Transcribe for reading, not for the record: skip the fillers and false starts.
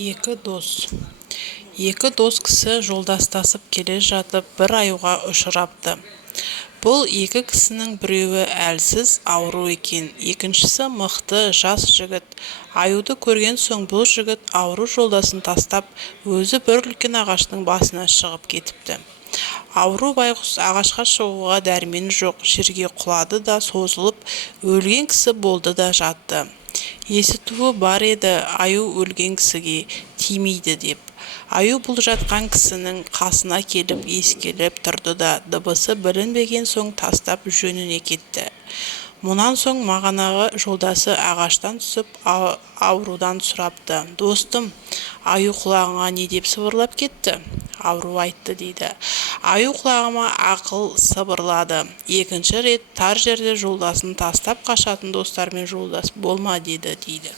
Екі дос. Екі дос кісі жолдастасып келе жатып бір аюға ұшырапты. Бұл екі кісінің біреуі әлсіз, ауру екен, екіншісі мықты, жас жігіт. Аюды көрген соң бұл жігіт ауру жолдасын тастап, өзі бір үлкен ағаштың басына шығып кетіпті. Ауру байғұс ағашқа шығуға дәрмені жоқ, жерге құлады да созылып, өлген кісі болды да жатты. Есітуі бар еді аю өлген кісіге тимейді деп. Аю бұл жатқан кісінің қасына келіп ескелеп тұрды да дыбысы білінбеген соң тастап жөніне кетті. Мұнан соң мағанағы жолдасы ағаштан түсіп аурудан сұрапты. Достым, аю құлағыңа не деп сыбырлап кетті? Ауру айтты дейді. Аю құлағыма ақыл сыбырлады. Екінші рет тар жерде жолдасын тастап қашатын достармен жолдас болма деді дейді.